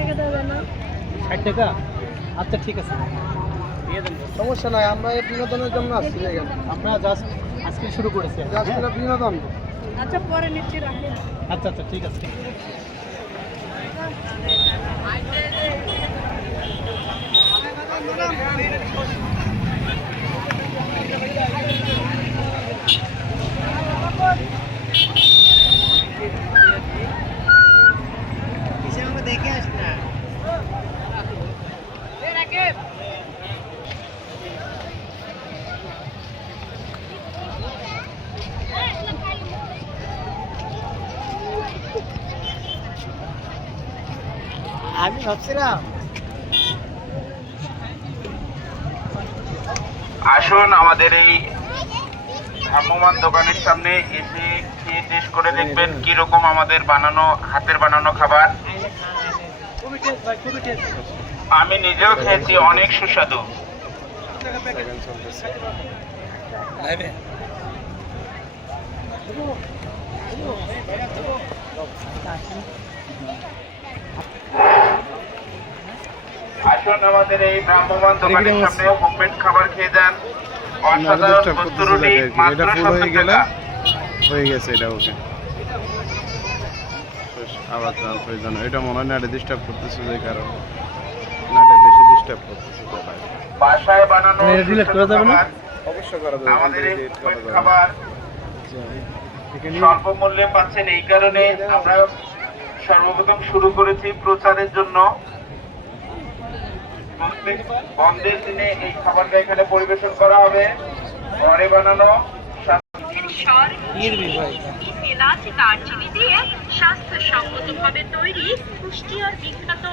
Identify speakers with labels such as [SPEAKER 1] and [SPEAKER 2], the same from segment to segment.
[SPEAKER 1] টাকা দেবে না।
[SPEAKER 2] ষাট টাকা? আচ্ছা ঠিক আছে। দিয়ে দেন।
[SPEAKER 3] সমস্যা নাই আমরা এই বিনোদনের জন্য আসছি এখানে
[SPEAKER 2] আমরা জাস্ট আজকে শুরু করেছি।
[SPEAKER 3] জাস্ট
[SPEAKER 2] হ্যাঁ?
[SPEAKER 3] এটা বিনোদন।
[SPEAKER 1] আচ্ছা পরে নিচ্ছি
[SPEAKER 2] আচ্ছা আচ্ছা ঠিক আছে।
[SPEAKER 3] আমি ভাবছিলাম।
[SPEAKER 4] আসুন আমাদের এই ভ্রাম্যমান দোকানের সামনে এসে খেয়ে টেস্ট করে দেখবেন কীরকম আমাদের বানানো হাতের বানানো খাবার। আমি নিজেও খেয়েছি অনেক সুস্বাদু। আসুন আমাদের এই ভ্রাম্যমান দোকানের সামনে হোমমেড খাবার খেয়ে যান। অসাধারণ কস্তুরুটি মাত্র
[SPEAKER 5] এটা ফুল হয়ে
[SPEAKER 4] সত্তর টাকা
[SPEAKER 5] হয়ে গেছে এটা ওকে আবার ট্রান্সফার জন্য এটা মনে হয় না ডিস্টার্ব করতেছে যে কারণে। না বেশি ডিস্টার্ব করতেছে
[SPEAKER 4] বাসায় বানানো
[SPEAKER 2] করা যাবে না?
[SPEAKER 5] অবশ্যই করা যাবে
[SPEAKER 4] আমাদের এই
[SPEAKER 5] delete করা
[SPEAKER 4] homemade
[SPEAKER 5] যাবে।
[SPEAKER 4] খাবার
[SPEAKER 5] এখানে
[SPEAKER 4] মূল্যে পাচ্ছেন এই কারণে আমরা সর্বপ্রথম শুরু করেছি প্রচারের জন্য। প্রত্যেক বন্ধের দিনে এই খাবারটা এখানে পরিবেশন করা হবে। ঘরে বানানো
[SPEAKER 6] এলাচ দারচিনি দিয়ে স্বাস্থ্যসম্মতভাবে তৈরি পুষ্টি আর বিখ্যাত
[SPEAKER 5] তো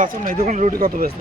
[SPEAKER 3] আসুন এই রুটি কত ব্যস্ত